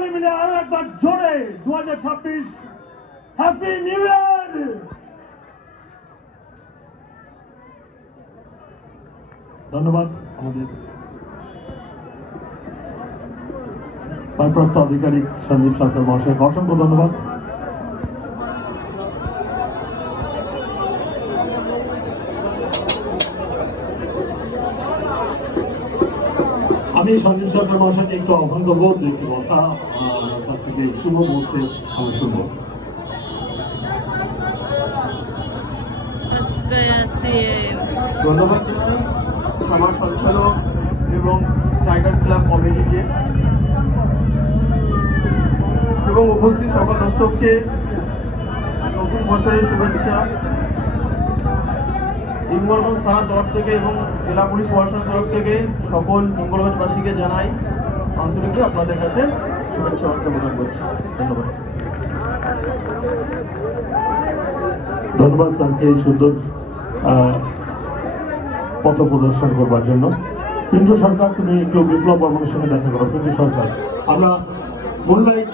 সকলে মিলে আরো একবার জোরে 2026 হ্যাপি নিউ ইয়ার। ধন্যবাদ আমাদের ভারপ্রাপ্ত আধিকারিক সঞ্জীব সরকার মহাশয়কে অসংখ্য ধন্যবাদ। আমি সঞ্জীব সরকার মহাশয়কে একটু আহ্বান করবো, একটু কথা কাছ থেকে শুভ মুহূর্তে আমি শুনবো। ধন্যবাদ জানাই সমাজ সঞ্চালক এবং টাইগার্স ক্লাব কমিটিকে এবং উপস্থিত সকল দর্শককে নতুন বছরের শুভেচ্ছা। ইংমলগঞ্জ থানার তরফ থেকে এবং জেলা পুলিশ প্রশাসনের তরফ থেকে সকল মঙ্গলগঞ্জবাসীকে জানাই আন্তরিক আপনাদের কাছে শুভেচ্ছা বার্তা প্রদান করছি। ধন্যবাদ। ধন্যবাদ স্যারকে এই সুন্দর পথ প্রদর্শন করবার জন্য। পিন্টু সরকার, তুমি একটু বিপ্লব বর্মনের সঙ্গে দেখা করো। পিন্টু সরকার, আমরা মুনলাইট